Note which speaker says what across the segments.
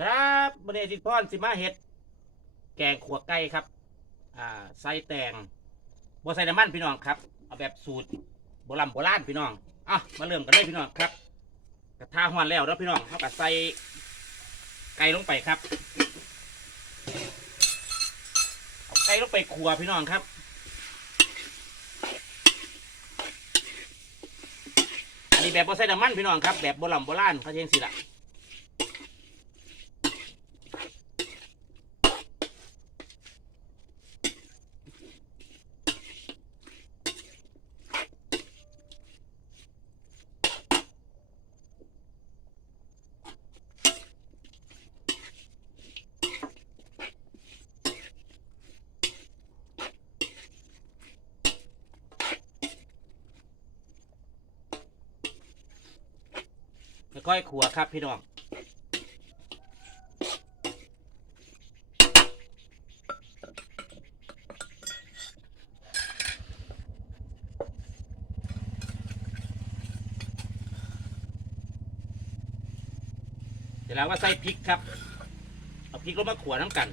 Speaker 1: ครับบริเวณสิพรสิมาเห็ด แกงขัวไก่ครับ อ่า ใส่แตงบัใส่น้ำมันพี่น้องครับ เอาแบบสูตรโบราณโบราณพี่น้อง อะ มาเริ่มกันเลยพี่น้องครับ กระทะหอนแล้วแล้วพี่น้องเขาก็ใส่ไก่ลงไปครับ เอาไก่ลงไปขัวพี่น้องครับอันนี้แบบบ่ใส่น้ำมันพี่น้องครับ แบบโบราณโบราณเขาเช่นสิละ ก้อยขัวครับพี่น้องเดี๋ยวเราก็ใส่พริกครับ เอาพริกลงมาขัวน้ำกัน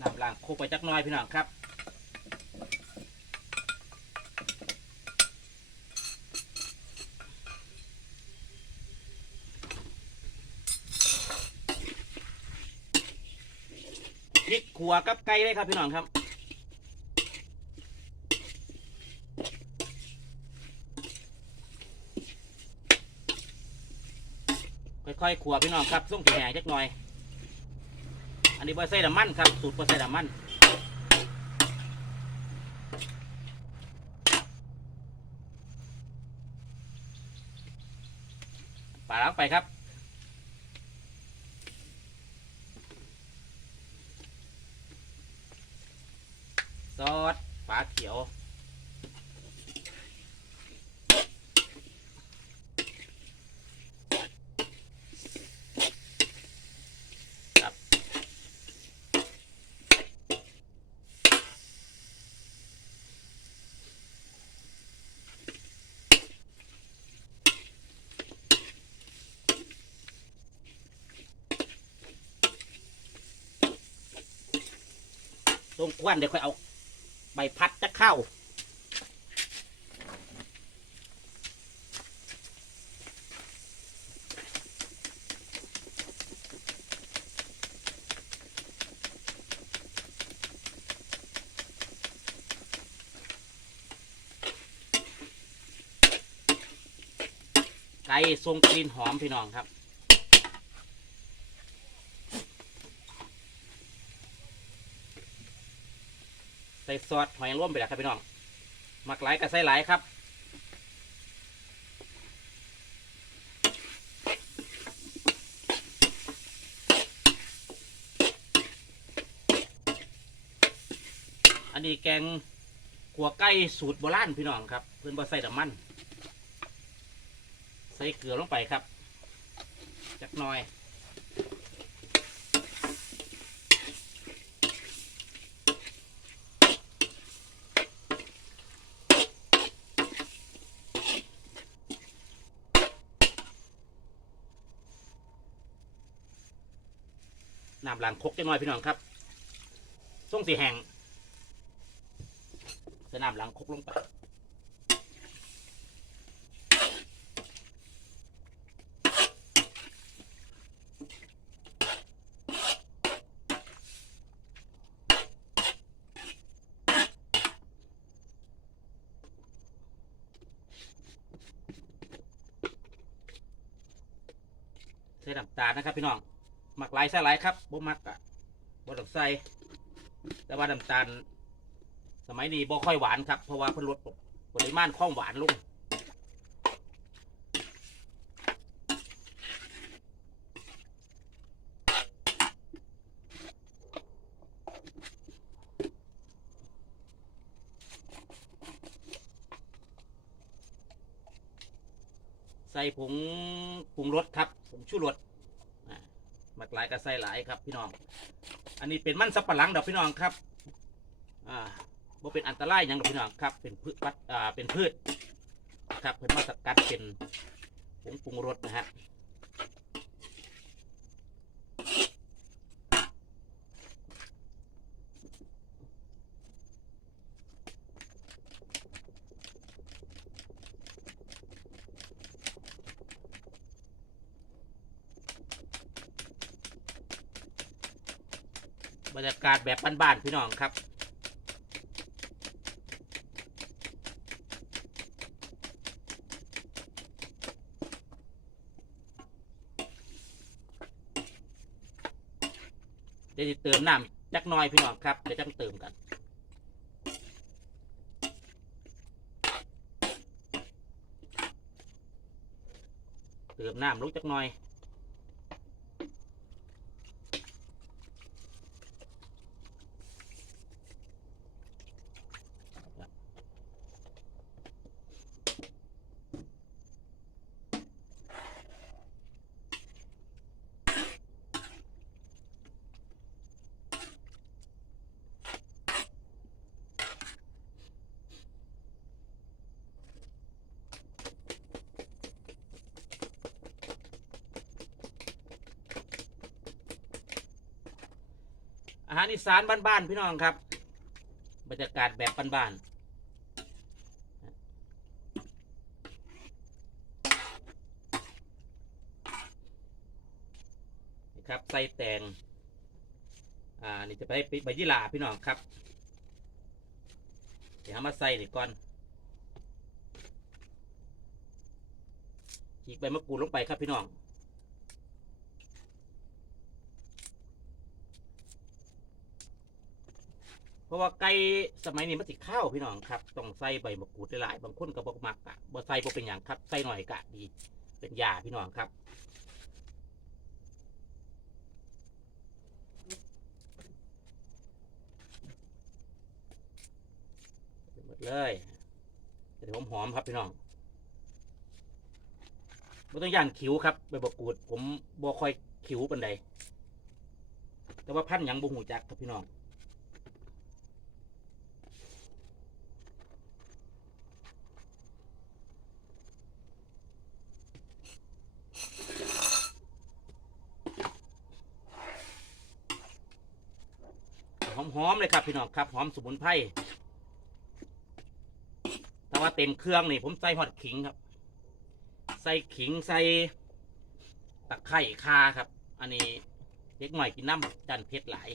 Speaker 1: น้ำล้างโคกไปจักหน้อยพี่น้องครับพริกขัวกับไก่เลยครับพี่น้องครับค่อยๆขัวพี่น้องครับส่งสีแหงจักหน่อย อันนี้บอใส่น้ำมันครับ สูตรบอใส่น้ำมันปลาล้างไปครับซอสปลาเขียว ครับ ตรงควันเดี๋ยวค่อยเอาใบพัดจะเข้า ไก่ทรงกลิ่นหอมพี่น้องครับ ส่ซอสหอยนางรมไปแล้วครับพี่น้องมักหลายก็ใส่หลายครับอันนี้แกงขัวไก่สูตรโบราณพี่น้องครับ เพื่อนบ่ใส่น้ำมัน ใส่เกลือลงไปครับ จักหน่อย น้ำล้างคกจักน่อยพี่น้องครับส่งสีแห้งใส่น้ำล้างคกลงไปใส่น้ำตาลนะครับพี่น้อง หมักหลายใส่หลายครับบ่มักอะบ่ต้องใส่แต่ว่าน้ำตาล สมัยนี้บ่ค่อยหวานครับ เพราะว่าเพิ่นลดปริมาณความหวานลงใส่ผงปรุงรสครับผงชูรส มักหลายก็ใส่หลายครับพี่น้อง อันนี้เป็นมันสับปะหลังดอกพี่น้องครับอ่าบ่เป็นอันตรายยังดอกพี่น้องครับ เป็นพืชวัดอ่าเป็นพืช ครับเพิ่นมาสกัดเป็นผงปรุงรสนะฮะ บ รรยากาศแบบบ้านๆพี่น้องครับเดี๋ยวสิเติมน้ำจักน้อยพี่น้องครับเดี๋ยวจังเติมกันเติมน้ำลงจักน่อย อารอีสานบ้านๆพี่น้องครับ บรรยากาศแบบบ้านๆนี่ครับใส่แตงอ่านี่จะไปใบยี่หร่าพี่น้องครับ เดี๋ยวมาใส่นี่ก่อนฉีกใบมะกรูดลงไปครับพี่น้อง เพราะว่าไก่สมัยนี้มันติข้าวพี่น้องครับต้องใส่ใบมะกรูดหลายๆบางคนก็บอกมักอะบ่ใส่บ่เป็นอย่างครับใส่หน่อยกะดีเป็นยาพี่น้องครับหมดเลยเดี๋ยวผมหอมครับพี่น้องไม่ต้องย่านคิ้วครับใบมะกรูด ผมบ่ค่อยคิ้วปันใดแต่ว่าพันยังบ่หูจักครับพี่น้อง หอมเลยครับพี่น้องครับหอมสมุนไพรแต่ว่าเต็มเครื่องนี่ผมใส่หอดขิงครับ ใส่ขิงใส่ตะไคร่คาครับ อันนี้เล็กหน่อยกินน้ำจันเพชรหลาย